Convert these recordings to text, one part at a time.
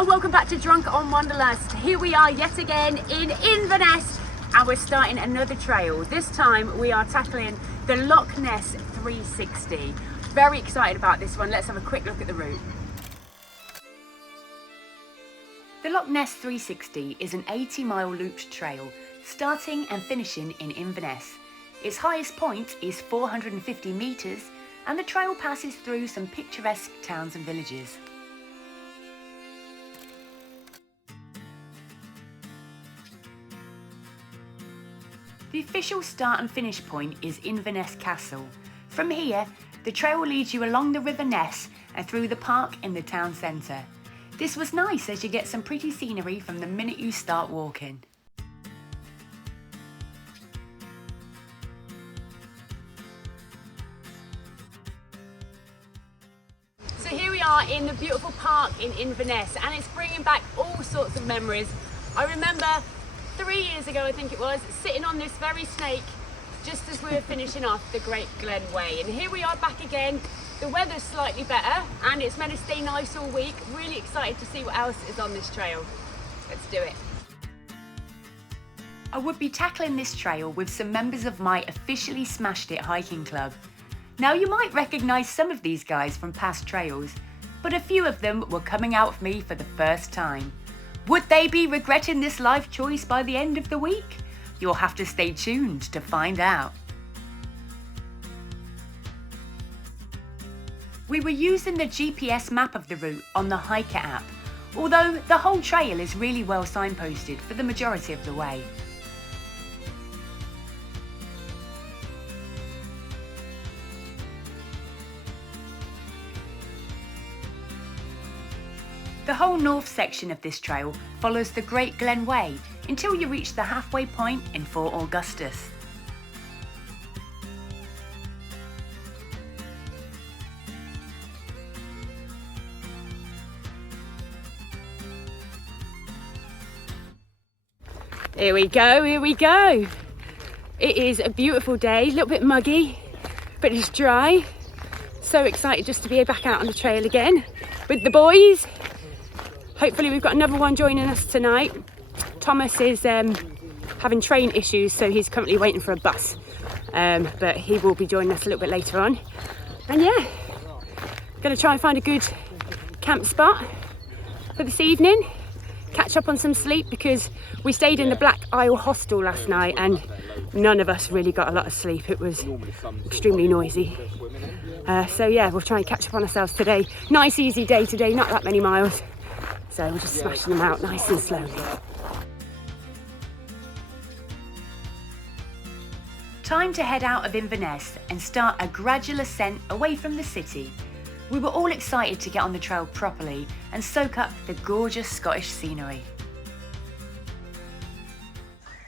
Well, welcome back to Drunk on Wanderlust. Here we are yet again in Inverness and we're starting another trail. This time we are tackling the Loch Ness 360. Very excited about this one. Let's have a quick look at the route. The Loch Ness 360 is an 80-mile looped trail starting and finishing in Inverness. Its highest point is 450 metres and the trail passes through some picturesque towns and villages. The official start and finish point is Inverness Castle. From here, the trail leads you along the River Ness and through the park in the town centre. This was nice as you get some pretty scenery from the minute you start walking. So here we are in the beautiful park in Inverness and it's bringing back all sorts of memories. I remember 3 years ago, I think it was, sitting on this very snake just as we were finishing off the Great Glen Way. And here we are back again. The weather's slightly better and it's meant to stay nice all week. Really excited to see what else is on this trail. Let's do it. I would be tackling this trail with some members of my Officially Smashed It hiking club. Now you might recognise some of these guys from past trails, but a few of them were coming out with me for the first time. Would they be regretting this life choice by the end of the week? You'll have to stay tuned to find out. We were using the GPS map of the route on the Hiker app, although the whole trail is really well signposted for the majority of the way. The whole north section of this trail follows the Great Glen Way until you reach the halfway point in Fort Augustus. Here we go, here we go. It is a beautiful day, a little bit muggy, but it's dry. So excited just to be back out on the trail again with the boys. Hopefully we've got another one joining us tonight. Thomas is having train issues, so he's currently waiting for a bus. But he will be joining us a little bit later on. And yeah, gonna try and find a good camp spot for this evening. Catch up on some sleep because we stayed in the Black Isle hostel last night and none of us really got a lot of sleep. It was extremely noisy. So yeah, we'll try and catch up on ourselves today. Nice easy day today, not that many miles. So we're just smashing them out nice and slowly. Time to head out of Inverness and start a gradual ascent away from the city. We were all excited to get on the trail properly and soak up the gorgeous Scottish scenery.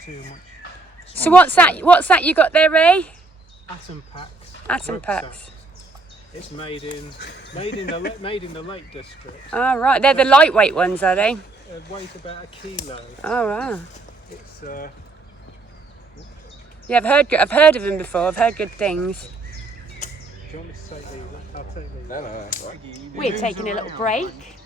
Too much. So what's that you got there, Ray? Atom packs. Atom packs. It's made in the Lake District. Oh right, they're the lightweight ones, are they? It weighs about 1 kilo. Oh wow. It's Yeah, I've heard of them before. I've heard good things. Do you want me to take these? I'll take these. No, that's right. We're taking a little break.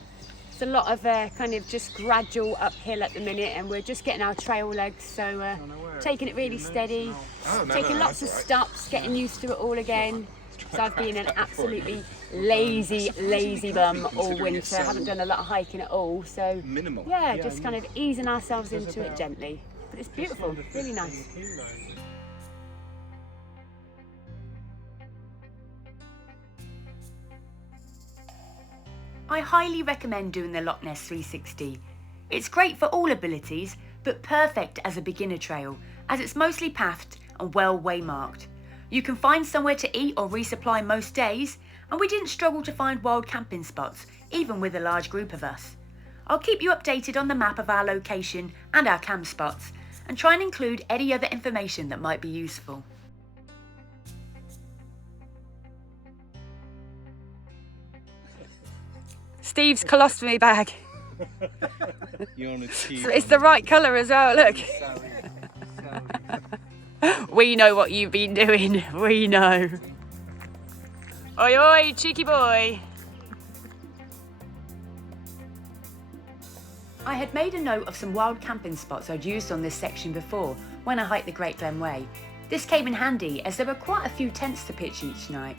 It's a lot of kind of just gradual uphill at the minute, and we're just getting our trail legs, so taking it really steady, taking lots of stops, getting used to it all again. So I've been an absolutely lazy bum all winter. I haven't done a lot of hiking at all, so yeah, just kind of easing ourselves into it gently. But it's beautiful, really nice. I highly recommend doing the Loch Ness 360. It's great for all abilities, but perfect as a beginner trail, as it's mostly pathed and well waymarked. You can find somewhere to eat or resupply most days, and we didn't struggle to find wild camping spots, even with a large group of us. I'll keep you updated on the map of our location and our camp spots, and try and include any other information that might be useful. Steve's colostomy bag. It's the right colour as well, look. We know what you've been doing, we know. Oi oi, cheeky boy. I had made a note of some wild camping spots I'd used on this section before when I hiked the Great Glen Way. This came in handy as there were quite a few tents to pitch each night.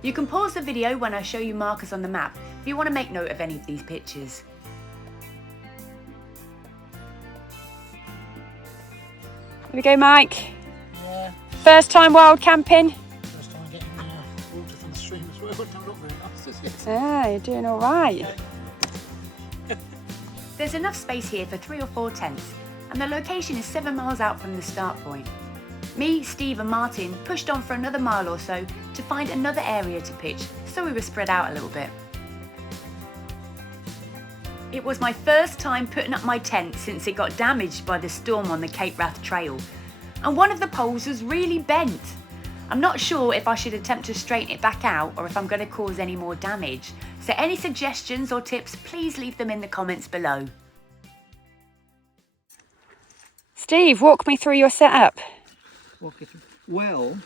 You can pause the video when I show you markers on the map if you want to make note of any of these pitches. Here we go, Mike. Yeah. First time wild camping. First time getting water from the stream as well. Not very nice, is it? Ah, you're doing all right. There's enough space here for 3 or 4 tents, and the location is 7 miles out from the start point. Me, Steve and Martin pushed on for another mile or so to find another area to pitch, so we were spread out a little bit. It was my first time putting up my tent since it got damaged by the storm on the Cape Wrath Trail, and one of the poles was really bent. I'm not sure if I should attempt to straighten it back out or if I'm going to cause any more damage, so any suggestions or tips, please leave them in the comments below. Steve, walk me through your setup. Okay. Well,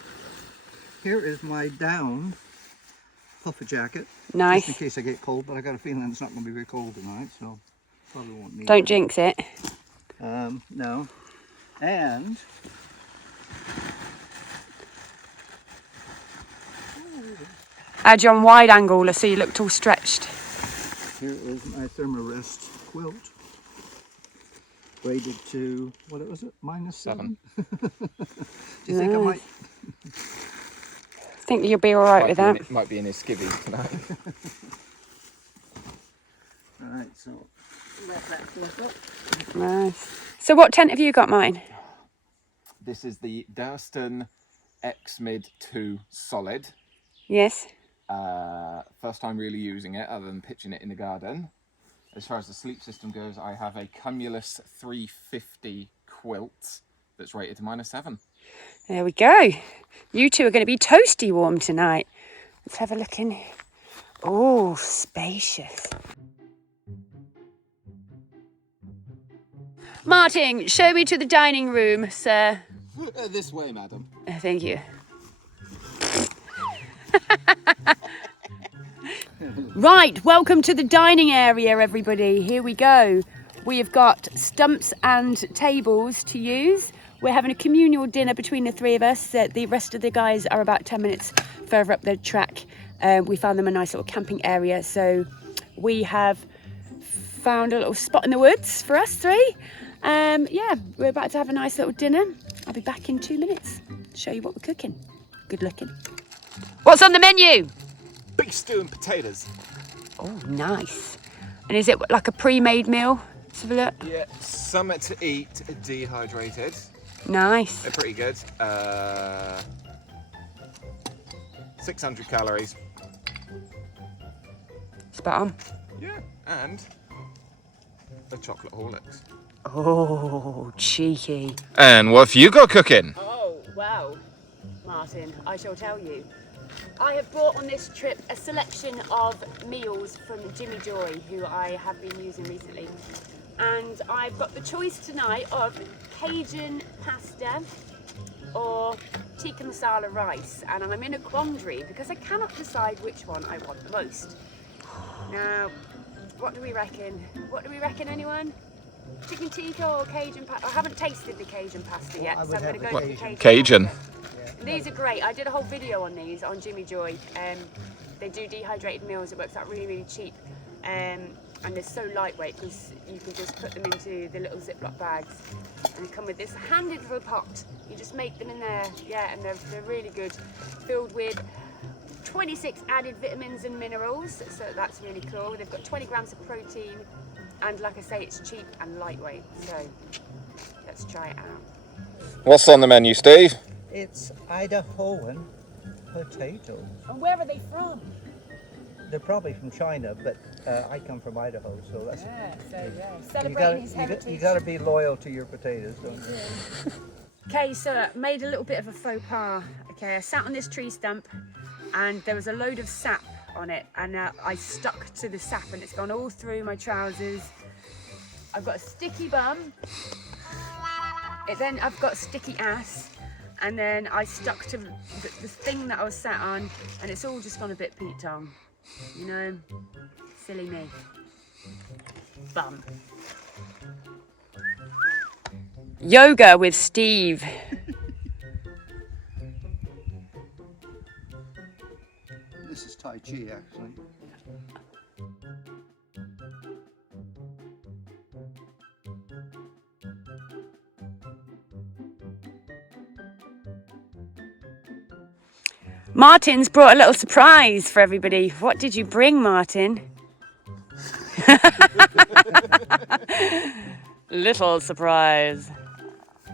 here is my down puffer jacket. Nice. Just in case I get cold, but I got a feeling it's not going to be very cold tonight, so probably won't need Don't it. jinx it. No. And Add you on wide angle so you looked all stretched. here is my Thermarest quilt. Rated to, what was it? -7? Do you think I might? Think you'll be all right with that. Might be in his skivvies tonight. Alright, so let that flip up. Nice. So what tent have you got, mine? This is the Durston X-Mid 2 Solid. Yes. First time really using it, other than pitching it in the garden. As far as the sleep system goes, I have a Cumulus 350 quilt that's rated to -7. There we go. You two are going to be toasty warm tonight. Let's have a look in. Oh, spacious. Martin, show me to the dining room, sir. This way, madam. Thank you. Right, welcome to the dining area, everybody. Here we go. We have got stumps and tables to use. We're having a communal dinner between the 3 of us. The rest of the guys are about 10 minutes further up the track. We found them a nice little camping area, so we have found a little spot in the woods for us 3. Yeah, we're about to have a nice little dinner. I'll be back in 2 minutes to show you what we're cooking. Good looking. What's on the menu? Beef stew and potatoes. Oh, nice. And is it like a pre-made meal? Let's have a look. Yeah, something to eat dehydrated. Nice. They're pretty good. 600 calories. Spot on. Yeah. And the chocolate Horlicks. Oh, cheeky. And what have you got cooking? Oh, well, Martin, I shall tell you. I have brought on this trip a selection of meals from Jimmy Joy, who I have been using recently. And I've got the choice tonight of Cajun pasta or tikka masala rice. And I'm in a quandary because I cannot decide which one I want the most. Now, what do we reckon? What do we reckon, anyone? Chicken tikka or Cajun pasta? I haven't tasted the Cajun pasta yet, so I'm going to go with the Cajun. Cajun. These are great. I did a whole video on these on Jimmy Joy. They do dehydrated meals. It works out really, really cheap. And they're so lightweight because you can just put them into the little Ziploc bags. And they come with this handy little pot. You just make them in there. Yeah, and they're really good. Filled with 26 added vitamins and minerals. So that's really cool. They've got 20 grams of protein. And like I say, it's cheap and lightweight. So let's try it out. What's on the menu, Steve? It's Idahoan potato. And where are they from? They're probably from China, but I come from Idaho, so that's. Celebrating his heritage. You gotta be loyal to your potatoes, don't you? Okay, so I made a little bit of a faux pas. Okay, I sat on this tree stump and there was a load of sap on it, and I stuck to the sap and it's gone all through my trousers. I've got a sticky bum. Then I've got sticky ass. And then I stuck to the thing that I was sat on, and it's all just gone a bit Pete Tong. You know? Silly me. Bum. Yoga with Steve. This is Tai Chi, actually. Martin's brought a little surprise for everybody. What did you bring, Martin? Little surprise.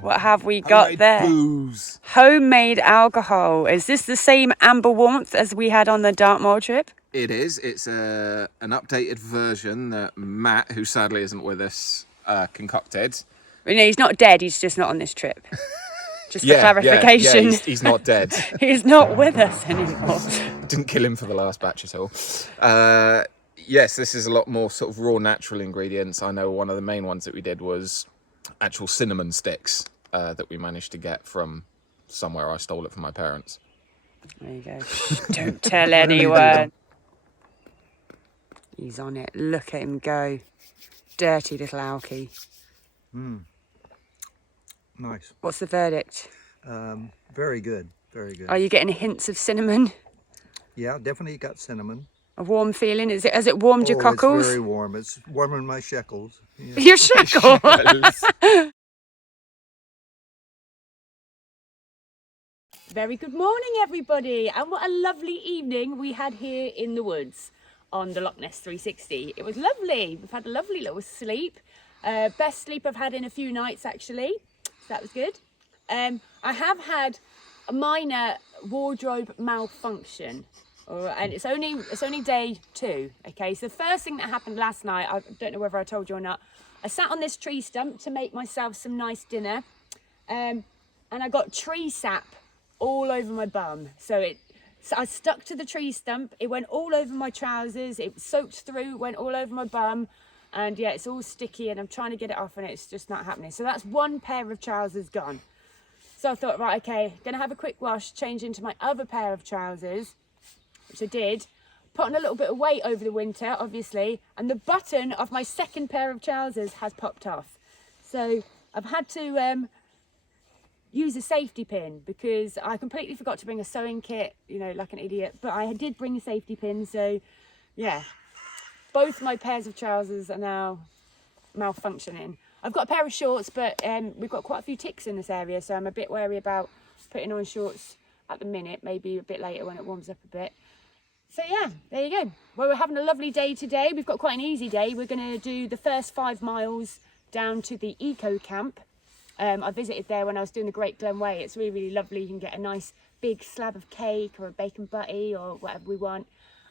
What have we got Homemade there? booze. Homemade alcohol. Is this the same amber warmth as we had on the Dartmoor trip? It is. It's an updated version that Matt, who sadly isn't with us, concocted. No, he's not dead. He's just not on this trip. Just for clarification. Yeah, he's not dead. He's not with us anymore. Didn't kill him for the last batch at all. Yes, this is a lot more sort of raw natural ingredients. I know one of the main ones that we did was actual cinnamon sticks that we managed to get from somewhere. I stole it from my parents. There you go. Don't tell anyone. He's on it. Look at him go. Dirty little alky. Nice. What's the verdict? Very good. Very good. Are you getting hints of cinnamon? Yeah, definitely got cinnamon. A warm feeling? Has it warmed your cockles? It's very warm. It's warmer than my shekels. Yeah. Your shekel. Very good morning, everybody, and what a lovely evening we had here in the woods on the Loch Ness 360. It was lovely. We've had a lovely little sleep. Best sleep I've had in a few nights, actually. So that was good. I have had a minor wardrobe malfunction, and it's only day 2. Okay, so the first thing that happened last night, I don't know whether I told you or not, I sat on this tree stump to make myself some nice dinner, and I got tree sap all over my bum. So I stuck to the tree stump, it went all over my trousers, it soaked through, went all over my bum, and yeah, it's all sticky and I'm trying to get it off and it's just not happening. So that's one pair of trousers gone. So I thought, right, okay, gonna have a quick wash, change into my other pair of trousers, which I did, put on a little bit of weight over the winter, obviously, and the button of my second pair of trousers has popped off. So I've had to use a safety pin because I completely forgot to bring a sewing kit, you know, like an idiot, but I did bring a safety pin. So yeah, both my pairs of trousers are now malfunctioning. I've got a pair of shorts, but we've got quite a few ticks in this area, so I'm a bit wary about putting on shorts at the minute, maybe a bit later when it warms up a bit. So yeah, there you go. Well, we're having a lovely day today. We've got quite an easy day. We're going to do the first 5 miles down to the eco camp. I visited there when I was doing the Great Glen Way. It's really, really lovely. You can get a nice big slab of cake or a bacon butty or whatever we want.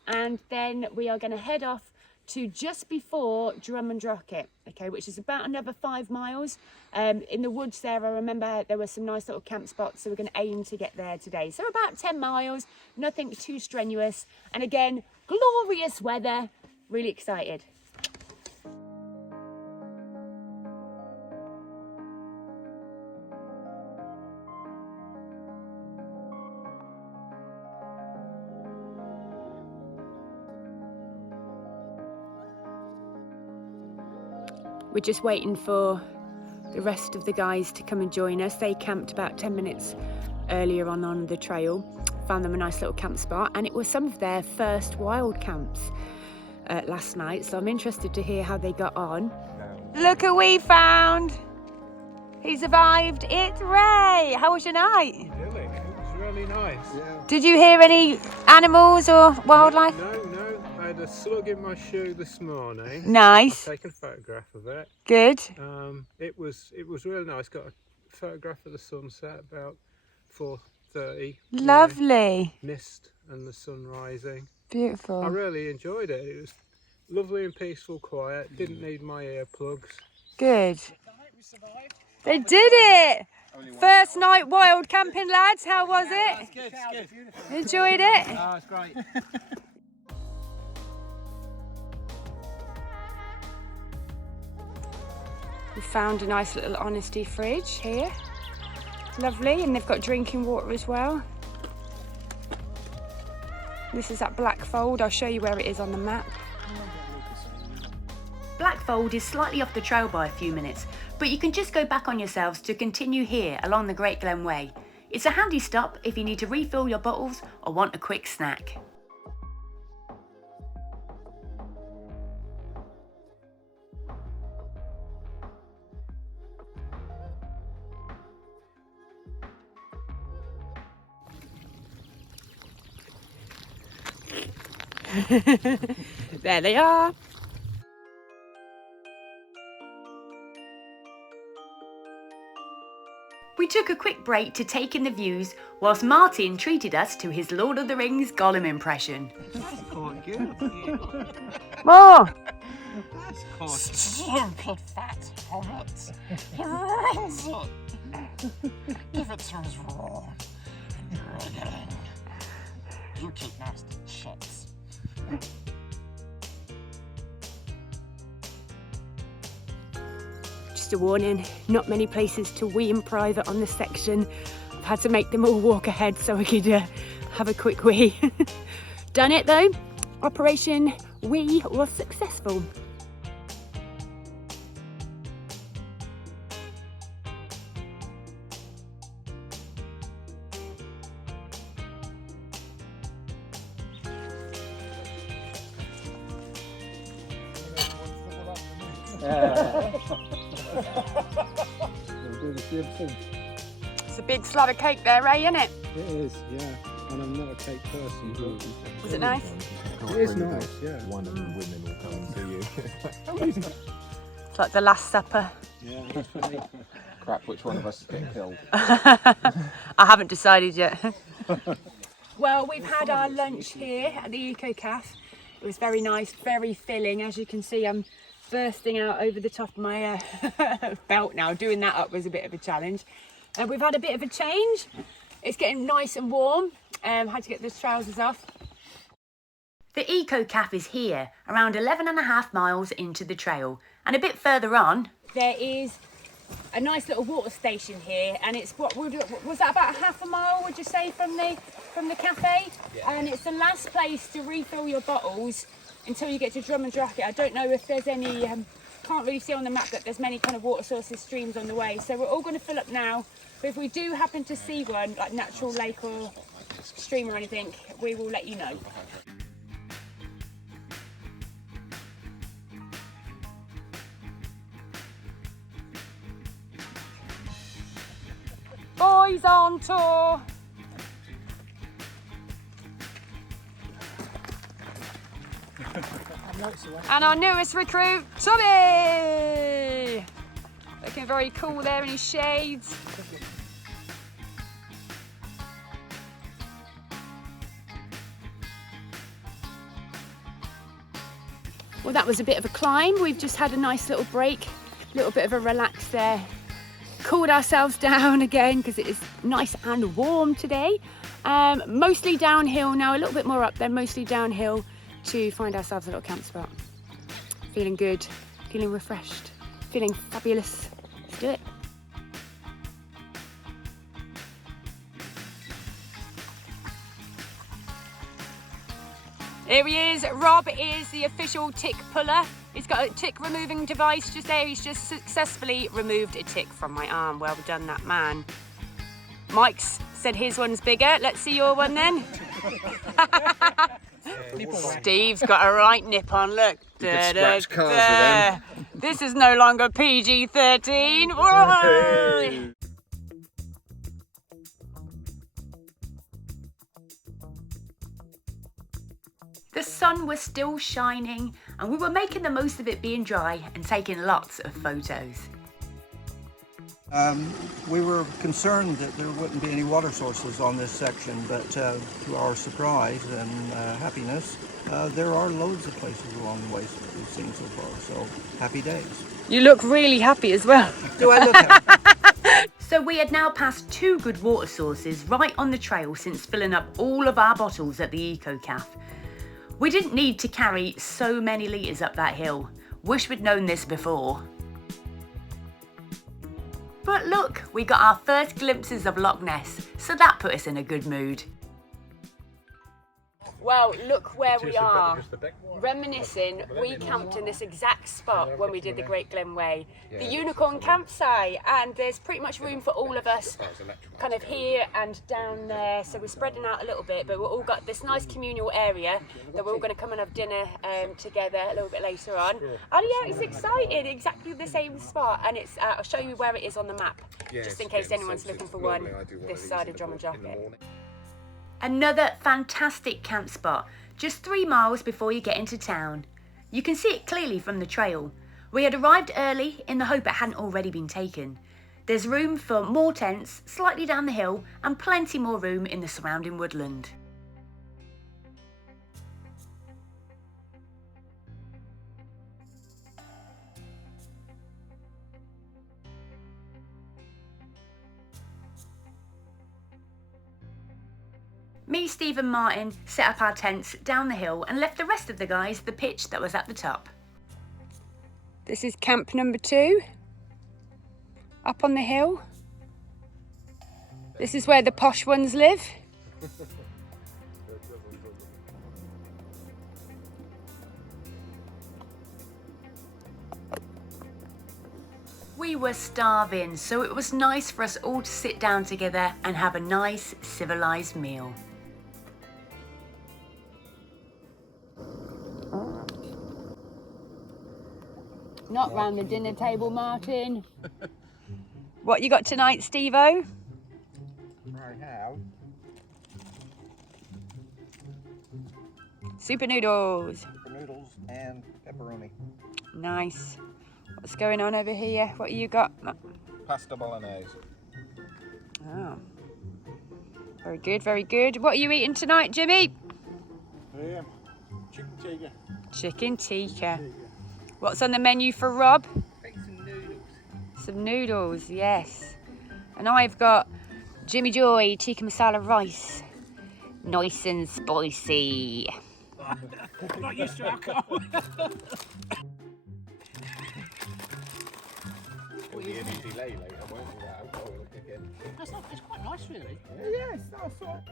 And then we are going to head off to just before Drumnadrochit, okay, which is about another 5 miles. In the woods there, I remember there were some nice little camp spots, so we're going to aim to get there today. So about 10 miles, nothing too strenuous. And again, glorious weather, really excited. We're just waiting for the rest of the guys to come and join us. They camped about 10 minutes earlier on the trail, found them a nice little camp spot, and it was some of their first wild camps last night, so I'm interested to hear how they got on. Look who we found! He survived. It's Ray! How was your night? Really? It was really nice. Yeah. Did you hear any animals or wildlife? No. I had a slug in my shoe this morning. Nice. I've taken a photograph of it. Good. It was really nice. Got a photograph of the sunset about 4:30. Lovely. Mist and the sun rising. Beautiful. I really enjoyed it. It was lovely and peaceful, quiet. Didn't need my earplugs. Good. They did it! First night wild camping, lads. How was it? It's good. Enjoyed it? Oh, it's great. We found a nice little honesty fridge here. Lovely, and they've got drinking water as well. This is at Blackfold. I'll show you where it is on the map. Blackfold Blackfold is slightly off the trail by a few minutes, but you can just go back on yourselves to continue here along the Great Glen Way. It's a handy stop if you need to refill your bottles or want a quick snack. There they are. We took a quick break to take in the views whilst Martin treated us to his Lord of the Rings Gollum impression. That's quite good. More. That's quite Stupid fat hobbit. He ruins it. Give it to his raw and wriggling. You keep nasty shits. Just a warning, not many places to wee in private on this section. I've had to make them all walk ahead so I could have a quick wee. Done it though. Operation Wee was successful. It's a big slab of cake there, Ray, isn't it? It is, yeah. And I'm not a cake person. Was it nice? It is nice, yeah. One of the women will come and see you. It's like the Last Supper. Yeah, that's funny. Crap, which one of us is getting killed? I haven't decided yet. Well, we've had our lunch here at the Eco Cafe. It was very nice, very filling. As you can see, I'm bursting out over the top of my belt now. Doing that up was a bit of a challenge. We've had a bit of a change. It's getting nice and warm. Had to get the trousers off. The Eco Cafe is here, around 11.5 miles into the trail, and a bit further on, There is a nice little water station here, and it's was that about half a mile, would you say, from the cafe? Yeah. And it's the last place to refill your bottles until you get to Drumnadrochit. I don't know if there's any, can't really see on the map that there's many kind of water sources, streams on the way. So we're all going to fill up now. But if we do happen to see one, like natural lake or stream or anything, we will let you know. Boys on tour. And our newest recruit, Tommy! Looking very cool there in his shades. Well, that was a bit of a climb. We've just had a nice little break, a little bit of a relax there. Cooled ourselves down again because it is nice and warm today. Mostly downhill now, a little bit more up then, mostly downhill to find ourselves a little camp spot. Feeling good, feeling refreshed, feeling fabulous. Let's do it. Here he is. Rob is the official tick puller. He's got a tick removing device just there. He's just successfully removed a tick from my arm. Well done, that man. Mike's said his one's bigger. Let's see your one then. Steve's got a right nip on, look. You could scratch cars with them. This is no longer PG-13. Whoa! the sun was still shining and we were making the most of it being dry and taking lots of photos. We were concerned that there wouldn't be any water sources on this section, but to our surprise and happiness, there are loads of places along the way we've seen so far, so happy days. You look really happy as well. Do I look happy? So we had now passed 2 good water sources right on the trail since filling up all of our bottles at the Eco Cafe. We didn't need to carry so many litres up that hill. Wish we'd known this before. But look, we got our first glimpses of Loch Ness, so that put us in a good mood. Well, look where we Just a bit- are. just a bit more. Reminiscing, we camped in this exact spot when we did the Great Glen Way, the Unicorn campsite, and there's pretty much room for all of us kind of here and down there, so we're spreading out a little bit, but we've all got this nice communal area that we're all going to come and have dinner together a little bit later on. Oh yeah, it's exciting, exactly the same spot, and it's I'll show you where it is on the map, just in case anyone's looking for one this side of Drumnadrochit. Another fantastic camp spot, just 3 miles before you get into town. You can see it clearly from the trail. We had arrived early in the hope it hadn't already been taken. There's room for more tents slightly down the hill and plenty more room in the surrounding woodland. Me, Steve and Martin set up our tents down the hill and left the rest of the guys the pitch that was at the top. This is camp number 2, up on the hill. This is where the posh ones live. We were starving, so it was nice for us all to sit down together and have a nice civilised meal. Not round the dinner table, Martin. What you got tonight, Steve-o? I have Super noodles. noodles and pepperoni. Nice. What's going on over here? What you got? Pasta bolognese. Oh. Very good, very good. What are you eating tonight, Jimmy? Chicken tikka. Chicken tikka. What's on the menu for Rob? Some noodles. Some noodles, yes. And I've got Jimmy Joy tikka masala rice. Nice and spicy. I'm not used to alcohol. It'll be any delay later, won't it? That alcohol will kick in. That's not, it's quite nice, really. Yes, that's all.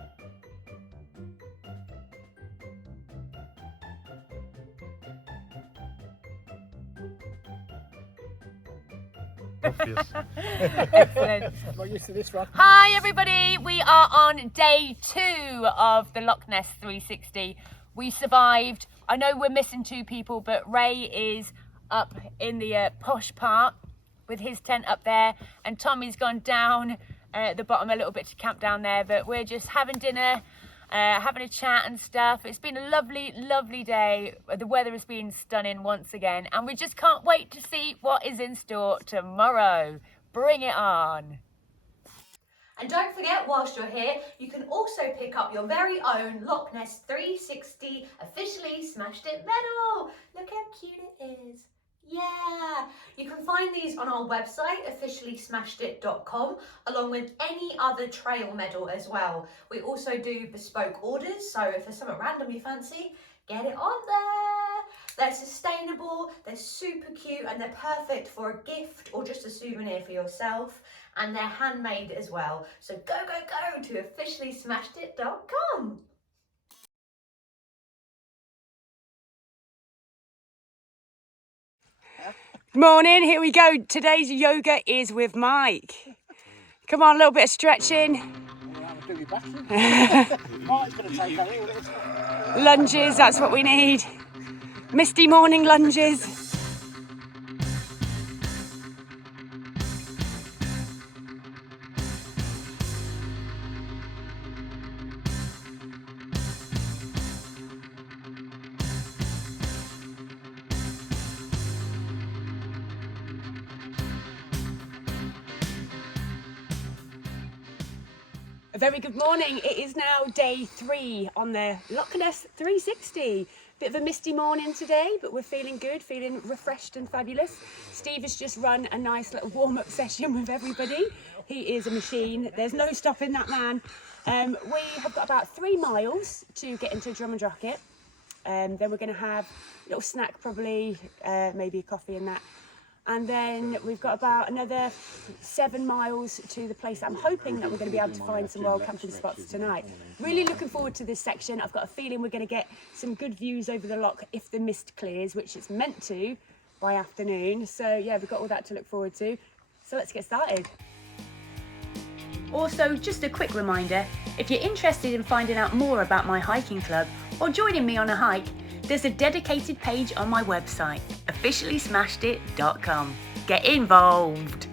Excellent. Not used to this one. Hi everybody, we are on day 2 of the Loch Ness 360. We survived. I know we're missing 2 people, but Ray is up in the posh part with his tent up there, and Tommy's gone down at the bottom a little bit to camp down there, but we're just having dinner, having a chat and stuff. It's been a lovely, lovely day. The weather has been stunning once again, and we just can't wait to see what is in store tomorrow. Bring it on. And don't forget, whilst you're here, you can also pick up your very own Loch Ness 360 officially smashed it medal. Look how cute it is. Yeah, you can find these on our website, officiallysmashedit.com, along with any other trail medal as well. We also do bespoke orders, so if there's something random you fancy, get it on there. They're sustainable, they're super cute, and they're perfect for a gift or just a souvenir for yourself. And they're handmade as well. So go, go, go to officiallysmashedit.com. Morning, here we go. Today's yoga is with Mike. Come on, a little bit of stretching. Lunges, that's what we need. Misty morning lunges. A very good morning. It is now day 3 on the Loch Ness 360. Bit of a misty morning today, but we're feeling good, feeling refreshed and fabulous. Steve has just run a nice little warm-up session with everybody. He is a machine. There's no stopping that man. We have got about 3 miles to get into Drumnadrochit. Then we're going to have a little snack, probably, maybe a coffee and that. And then we've got about another 7 miles to the place that I'm hoping that we're going to be able to find some wild camping spots tonight. Really looking forward to this section. I've got a feeling we're going to get some good views over the loch if the mist clears, which it's meant to by afternoon. So yeah, we've got all that to look forward to. So let's get started. Also, just a quick reminder, if you're interested in finding out more about my hiking club or joining me on a hike, there's a dedicated page on my website, officiallysmashedit.com. Get involved!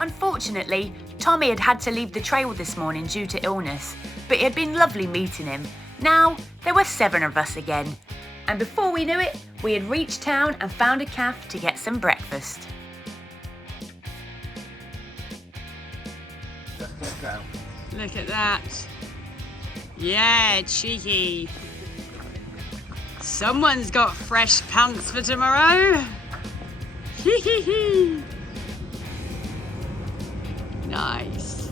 Unfortunately, Tommy had to leave the trail this morning due to illness, but it had been lovely meeting him. Now, there were 7 of us again, and before we knew it, we had reached town and found a cafe to get some breakfast. Look at that. Yeah, cheeky. Someone's got fresh pants for tomorrow. Nice.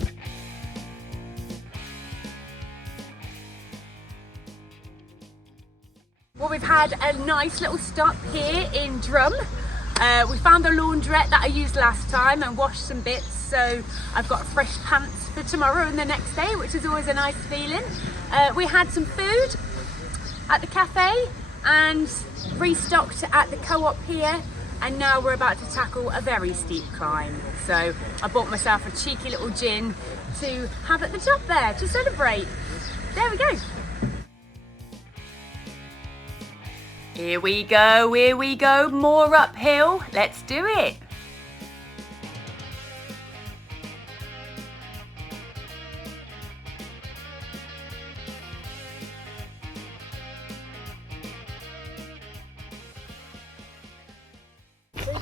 Well, we've had a nice little stop here in Drum. We found the laundrette that I used last time and washed some bits, so I've got fresh pants for tomorrow and the next day, which is always a nice feeling. We had some food at the cafe and restocked at the co-op here, and now we're about to tackle a very steep climb. So I bought myself a cheeky little gin to have at the top there to celebrate. There we go. Here we go, more uphill. Let's do it.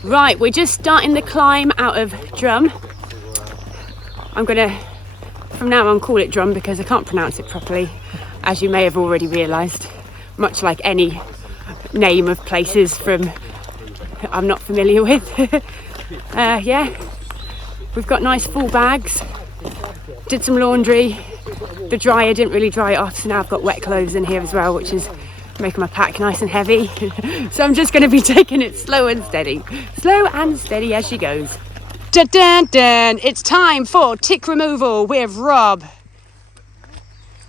Right, we're just starting the climb out of Drum. I'm gonna, from now on, call it Drum because I can't pronounce it properly, as you may have already realised, much like any name of places I'm not familiar with. Yeah, we've got nice full bags, did some laundry, the dryer didn't really dry it off, so now I've got wet clothes in here as well, which is making my pack nice and heavy. So I'm just going to be taking it slow and steady as she goes. Dun, dun, dun. It's time for tick removal with Rob.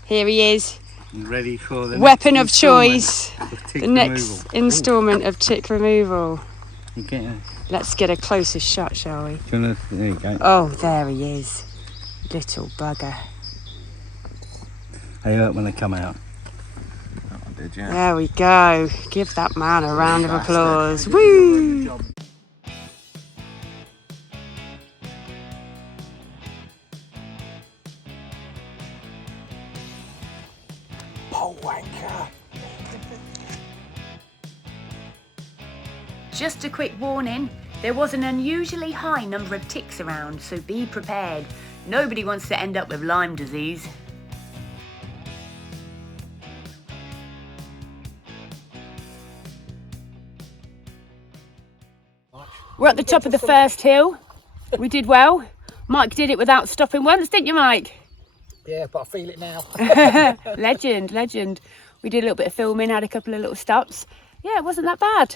Here he is, ready for the weapon of choice, the next instalment of tick removal. Okay. Let's get a closer shot, shall we? There you go. Oh, there he is, little bugger. They hurt when they come out. Did you? There we go. Give that man a round of applause. Woo! Pole wanker. Just a quick warning, there was an unusually high number of ticks around, so be prepared. Nobody wants to end up with Lyme disease. We're at the top of the first hill. We did well. Mike did it without stopping once, didn't you, Mike? Yeah, but I feel it now. Legend. We did a little bit of filming, had a couple of little stops. Yeah, it wasn't that bad.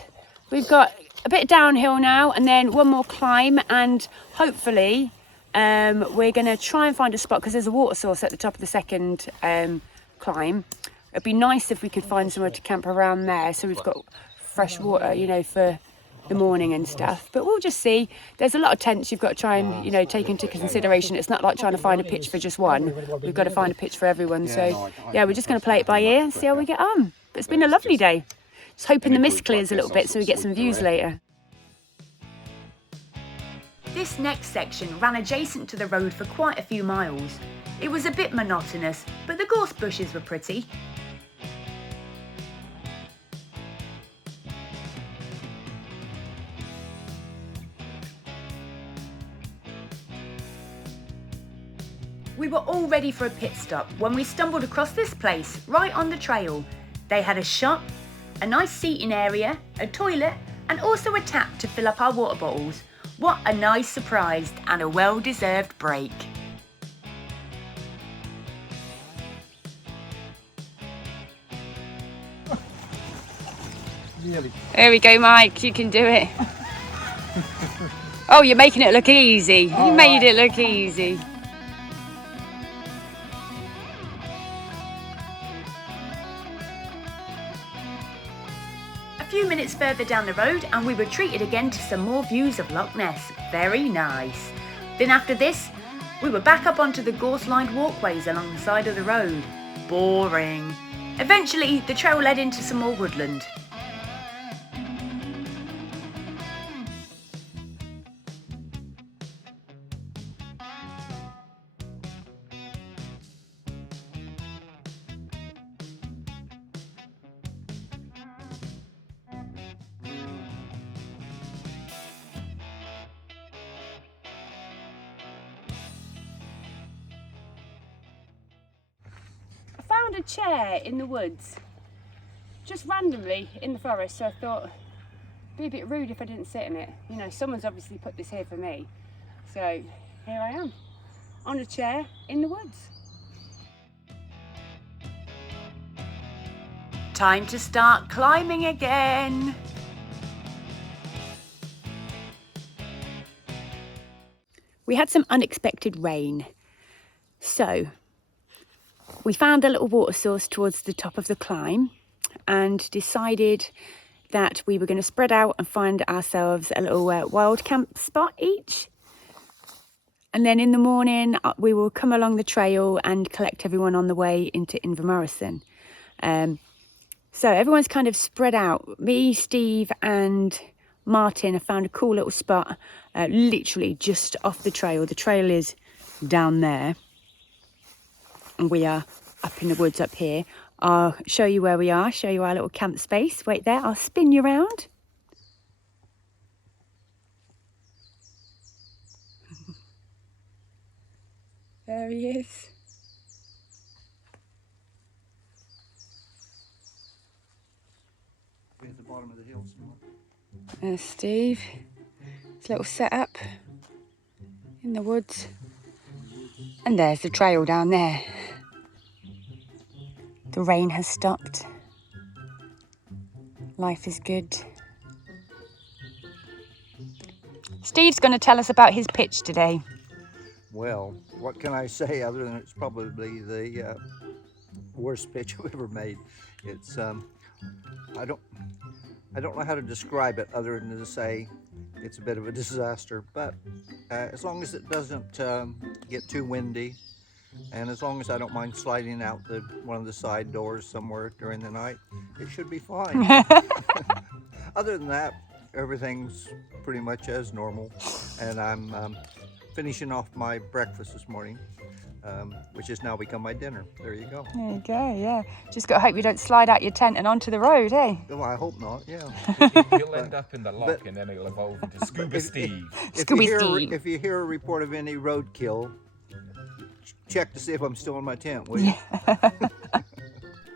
We've got a bit of downhill now and then one more climb, and hopefully we're going to try and find a spot because there's a water source at the top of the second climb. It'd be nice if we could find somewhere to camp around there so we've got fresh water, you know, for the morning and stuff, but we'll just see. There's a lot of tents you've got to try and, you know, take into consideration. It's not like trying to find a pitch for just one. We've got to find a pitch for everyone. So yeah, we're just going to play it by ear and see how we get on. But it's been a lovely day. Just hoping the mist clears a little bit so we get some views later. This next section ran adjacent to the road for quite a few miles. It was a bit monotonous, but the gorse bushes were pretty. We were all ready for a pit stop when we stumbled across this place right on the trail. They had a shop, a nice seating area, a toilet, and also a tap to fill up our water bottles. What a nice surprise and a well-deserved break. Nearly. There we go, Mike, you can do it. Oh, you're making it look easy. You made it look easy. A few minutes further down the road and we were treated again to some more views of Loch Ness. Very nice. Then after this, we were back up onto the gorse-lined walkways along the side of the road. Boring. Eventually, the trail led into some more woodland. I found a chair in the woods, just randomly in the forest, so I thought it'd be a bit rude if I didn't sit in it. You know, someone's obviously put this here for me. So here I am, on a chair in the woods. Time to start climbing again. We had some unexpected rain, so we found a little water source towards the top of the climb and decided that we were going to spread out and find ourselves a little wild camp spot each. And then in the morning we will come along the trail and collect everyone on the way into Inverness. So everyone's kind of spread out. Me, Steve and Martin have found a cool little spot, literally just off the trail. The trail is down there and we are up in the woods up here. I'll show you where we are, show you our little camp space. Wait there, I'll spin you around. There he is. We're at the bottom of the hill somewhere. There's Steve. His little setup in the woods. And there's the trail down there. The rain has stopped. Life is good. Steve's going to tell us about his pitch today. Well, what can I say other than it's probably the worst pitch I've ever made. It's I don't know how to describe it other than to say it's a bit of a disaster. But as long as it doesn't get too windy, and as long as I don't mind sliding out one of the side doors somewhere during the night, it should be fine. Other than that, everything's pretty much as normal, and I'm finishing off my breakfast this morning, which has now become my dinner. There you go. There you go, yeah. Just got to hope you don't slide out your tent and onto the road, eh? Oh, I hope not, yeah. He'll end up in the loch and then he'll evolve into Scuba Steve. If you hear a report of any roadkill, check to see if I'm still in my tent, will you?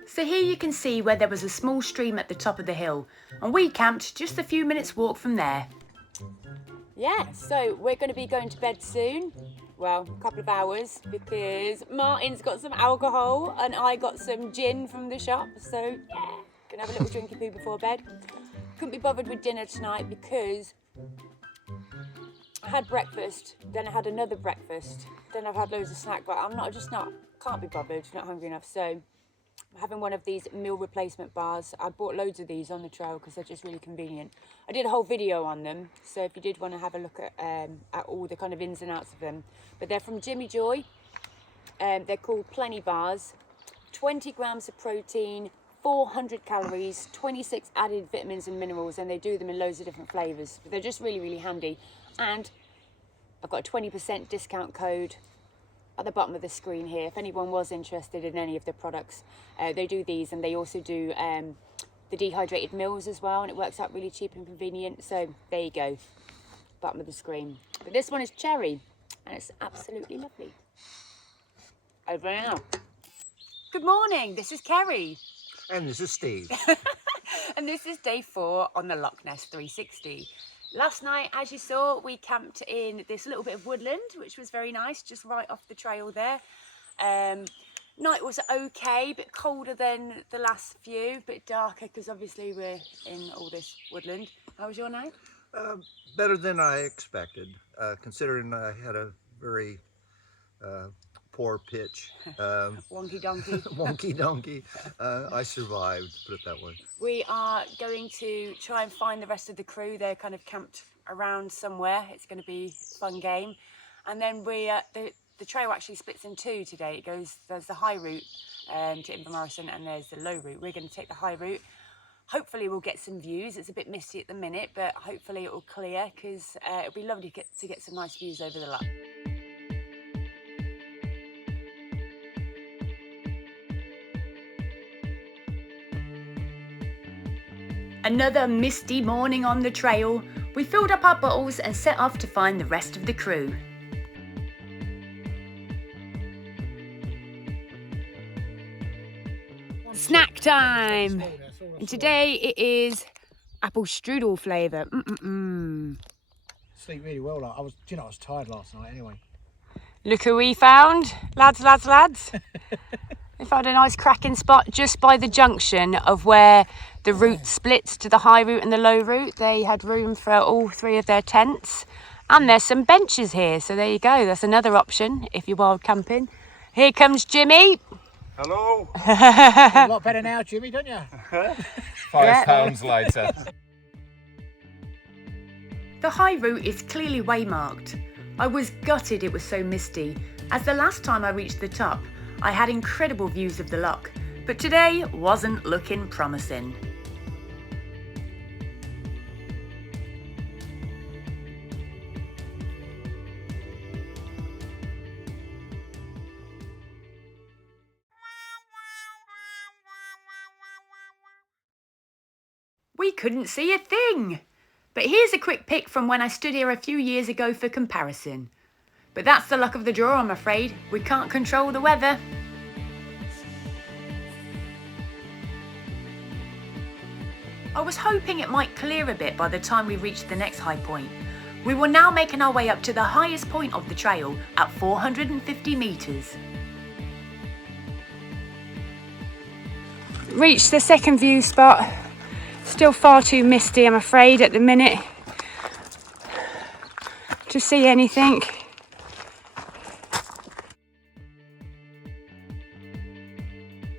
So here you can see where there was a small stream at the top of the hill, and we camped just a few minutes walk from there. Yeah, so we're going to be going to bed soon. Well, a couple of hours, because Martin's got some alcohol and I got some gin from the shop. So yeah, gonna have a little drinky poo before bed. Couldn't be bothered with dinner tonight because I had breakfast, then I had another breakfast, then I've had loads of snack, but can't be bothered, not hungry enough. So I'm having one of these meal replacement bars. I bought loads of these on the trail because they're just really convenient. I did a whole video on them, so if you did want to have a look at all the kind of ins and outs of them. But they're from Jimmy Joy. They're called Plenty Bars. 20 grams of protein, 400 calories, 26 added vitamins and minerals, and they do them in loads of different flavours. But they're just really, really handy. And I've got a 20% discount code at the bottom of the screen here if anyone was interested in any of the products. They do these, and they also do the dehydrated meals as well, and it works out really cheap and convenient. So there you go, bottom of the screen. But this one is cherry and it's absolutely lovely. Over now. Good morning, this is Kerry. And this is Steve. And this is day 4 on the Loch Ness 360. Last night, as you saw, we camped in this little bit of woodland, which was very nice, just right off the trail there. Night was okay, but colder than the last few, bit darker because obviously we're in all this woodland. How was your night? Better than I expected, considering I had a very poor pitch. Wonky donkey. Wonky donkey. I survived, put it that way. We are going to try and find the rest of the crew. They're kind of camped around somewhere. It's going to be a fun game. And then the trail actually splits in two today. There's the high route to Inverness and there's the low route. We're going to take the high route. Hopefully we'll get some views. It's a bit misty at the minute, but hopefully it will clear because it'll be lovely to get some nice views over the loch. Another misty morning on the trail. We filled up our bottles and set off to find the rest of the crew. Snack time! And today it is apple strudel flavour. Sleep really well. Like, I was tired last night anyway. Look who we found, lads. We found a nice cracking spot just by the junction of where the route splits to the high route and the low route. They had room for all three of their tents, and there's some benches here. So there you go. That's another option if you're wild camping. Here comes Jimmy. Hello. A lot better now, Jimmy, don't you? 5 pounds later. The high route is clearly waymarked. I was gutted it was so misty, as the last time I reached the top, I had incredible views of the loch, but today wasn't looking promising. We couldn't see a thing. But here's a quick pic from when I stood here a few years ago for comparison. But that's the luck of the draw, I'm afraid. We can't control the weather. I was hoping it might clear a bit by the time we reached the next high point. We were now making our way up to the highest point of the trail at 450 metres. Reached the second view spot. Still far too misty, I'm afraid, at the minute to see anything.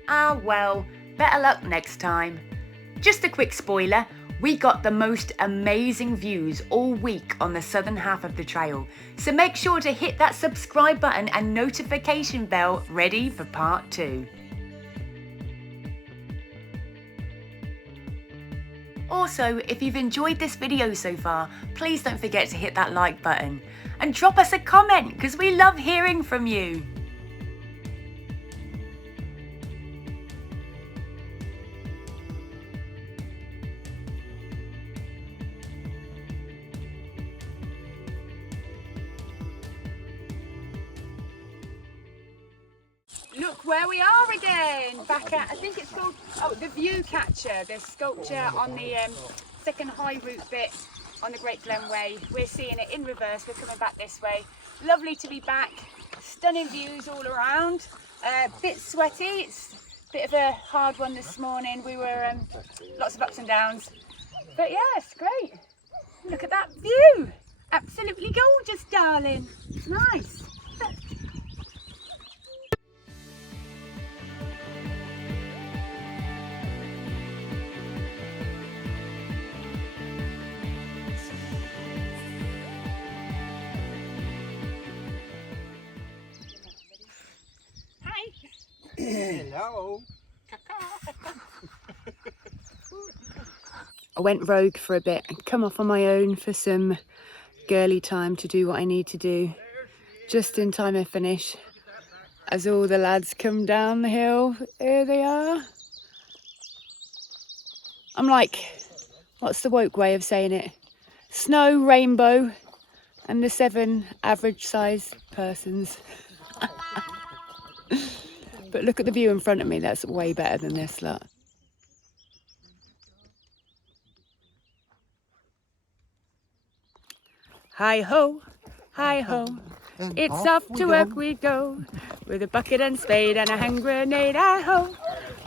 Ah well, better luck next time. Just a quick spoiler, we got the most amazing views all week on the southern half of the trail, so make sure to hit that subscribe button and notification bell ready for part 2. Also, if you've enjoyed this video so far, please don't forget to hit that like button and drop us a comment because we love hearing from you. Look where we are again, back at, I think it's called, the View Catcher, the sculpture on the second high route bit on the Great Glen Way. We're seeing it in reverse, we're coming back this way. Lovely to be back, stunning views all around, bit sweaty, it's a bit of a hard one this morning. We were, lots of ups and downs, but yeah, it's great. Look at that view, absolutely gorgeous, darling, it's nice. Hello. I went rogue for a bit and come off on my own for some girly time to do what I need to do. Just in time I finish. As all the lads come down the hill, here they are. I'm like, what's the woke way of saying it? Snow, rainbow, and the 7 average sized persons. But look at the view in front of me, that's way better than this lot. Hi ho, it's off to work we go. with a bucket and spade and a hand grenade. I-ho,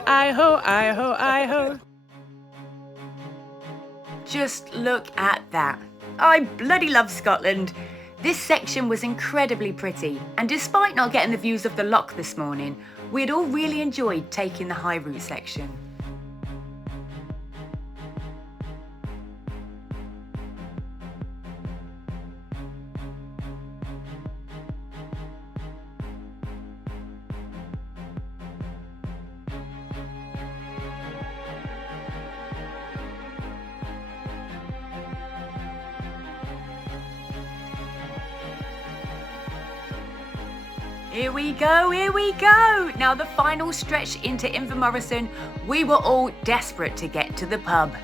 I-ho, I-ho, I-ho. Just look at that. I bloody love Scotland. This section was incredibly pretty, and despite not getting the views of the loch this morning, we had all really enjoyed taking the high route section. Here we go, here we go! Now the final stretch into Inverness, we were all desperate to get to the pub.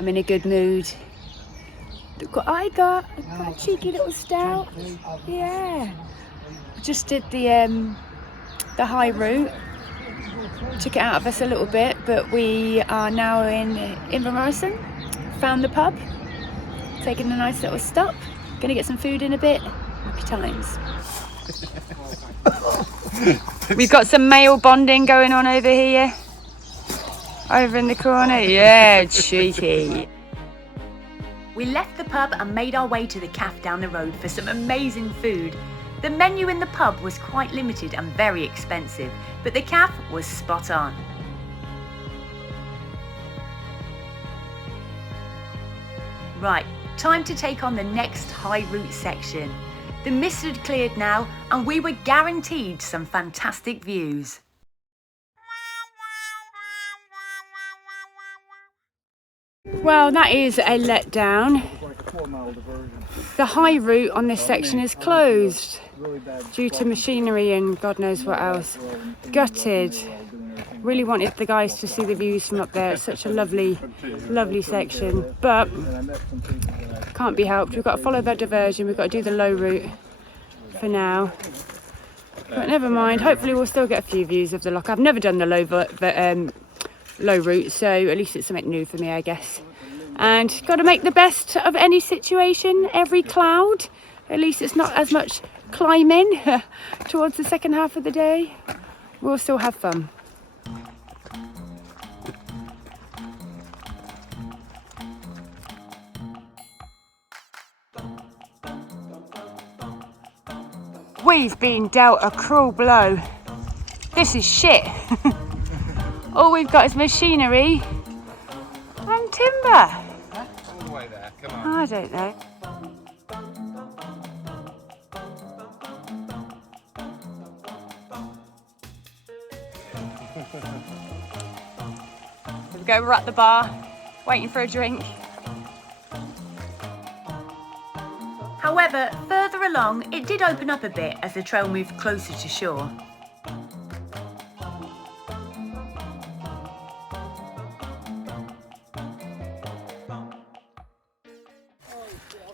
I'm in a good mood. Look what I got. I got a cheeky little stout. Yeah. Just did the high route. Took it out of us a little bit, but we are now in Inverness. Found the pub. Taking a nice little stop. Gonna get some food in a bit. Happy times. We've got some male bonding going on over here. Over in the corner. Yeah, cheeky. We left the pub and made our way to the cafe down the road for some amazing food. The menu in the pub was quite limited and very expensive, but the cafe was spot on. Right, time to take on the next high route section. The mist had cleared now and we were guaranteed some fantastic views. Well, that is a letdown. The high route on this section is closed due to machinery and God knows what else. Gutted. Really wanted the guys to see the views from up there. It's such a lovely, lovely section, but can't be helped. We've got to follow the diversion. We've got to do the low route for now. But never mind. Hopefully we'll still get a few views of the loch. I've never done the low route, so at least it's something new for me, I guess. And got to make the best of any situation, every cloud. At least it's not as much climbing towards the second half of the day. We'll still have fun. We've been dealt a cruel blow. This is shit. All we've got is machinery and timber. All the way there, come on. I don't know. There we go, we're at the bar, waiting for a drink. However, further along, it did open up a bit as the trail moved closer to shore.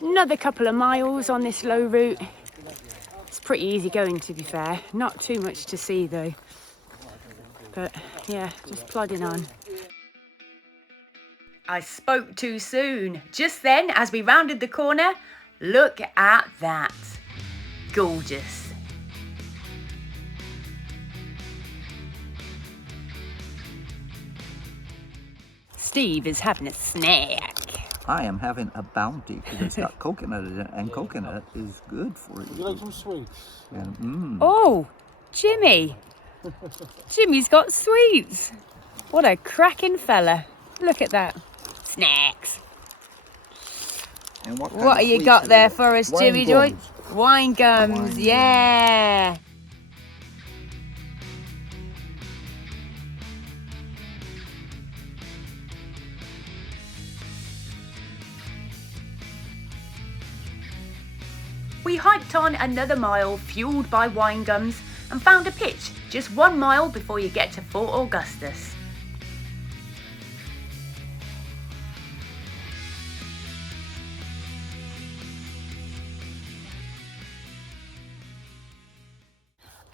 Another couple of miles on this low route. It's pretty easy going, to be fair. Not too much to see though. But yeah, just plodding on. I spoke too soon. Just then, as we rounded the corner, look at that. Gorgeous. Steve is having a snack. I am having a bounty because it's got coconut in it, and coconut is good for you. You like some sweets? And, Oh, Jimmy. Jimmy's got sweets. What a cracking fella. Look at that. Snacks. and what What have you got there for us, Jimmy Joy? Wine gums, yeah. We hiked on another mile, fueled by wine gums, and found a pitch just 1 mile before you get to Fort Augustus.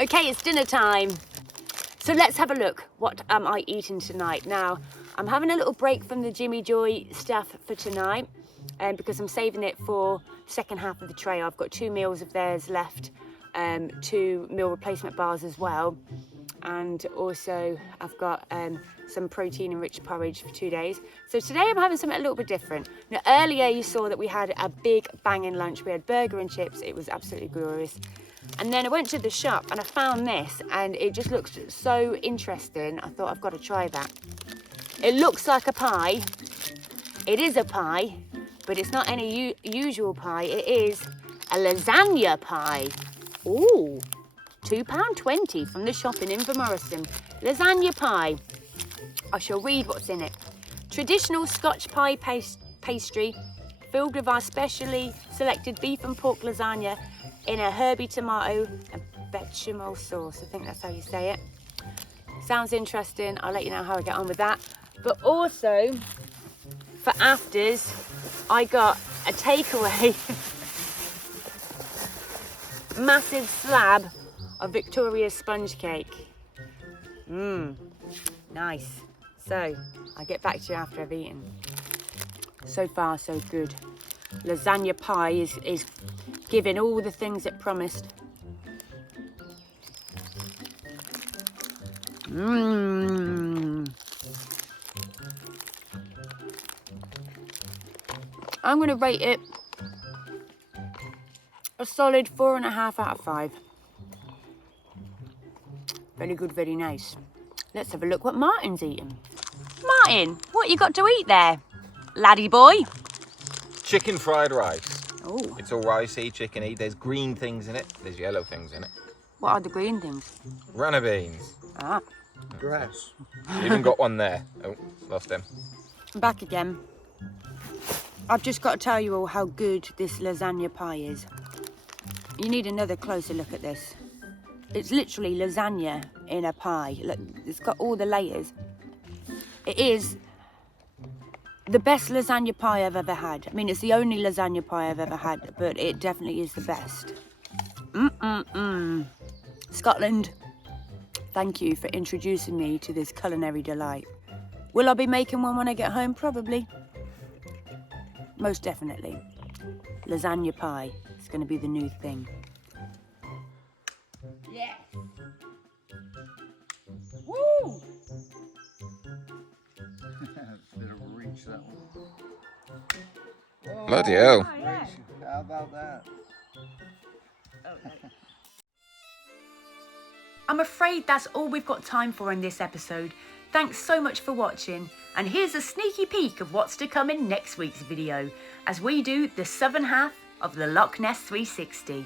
Okay, it's dinner time. So let's have a look. What am I eating tonight? Now, I'm having a little break from the Jimmy Joy stuff for tonight because I'm saving it for the second half of the trail. I've got 2 meals of theirs left, 2 meal replacement bars as well. And also I've got some protein-enriched porridge for 2 days. So today I'm having something a little bit different. Now, earlier you saw that we had a big banging lunch. We had burger and chips. It was absolutely glorious. And then I went to the shop and I found this, and it just looks so interesting. I thought, I've got to try that. It looks like a pie. It is a pie, but it's not any usual pie. It is a lasagna pie. Ooh, £2.20 from the shop in Inverness. Lasagna pie. I shall read what's in it. Traditional Scotch pie pastry filled with our specially selected beef and pork lasagna in a herby tomato and bechamel sauce. I think that's how you say it. Sounds interesting. I'll let you know how I get on with that. But also, for afters, I got a takeaway massive slab of Victoria's sponge cake. Nice. So, I'll get back to you after I've eaten. So far, so good. Lasagna pie is giving all the things it promised. I'm going to rate it a solid 4.5 out of 5. Very good, very nice. Let's have a look what Martin's eating. Martin, what you got to eat there, laddie boy? Chicken fried rice. Oh, It's all ricey, chickeny. There's green things in it. There's yellow things in it. what are the green things? Runner beans. Ah, Grass. Even got one there. Oh, lost him. I'm back again. I've just got to tell you all how good this lasagna pie is. You need another closer look at this. It's literally lasagna in a pie. Look, it's got all the layers. It is the best lasagna pie I've ever had. I mean, it's the only lasagna pie I've ever had, but it definitely is the best. Scotland, thank you for introducing me to this culinary delight. Will I be making one when I get home? Probably. Most definitely. Lasagna pie is going to be the new thing. Yeah. Woo! Bit of reach, that one. Whoa, Bloody hell. how about that? I'm afraid that's all we've got time for in this episode. Thanks so much for watching, and here's a sneaky peek of what's to come in next week's video as we do the southern half of the Loch Ness 360.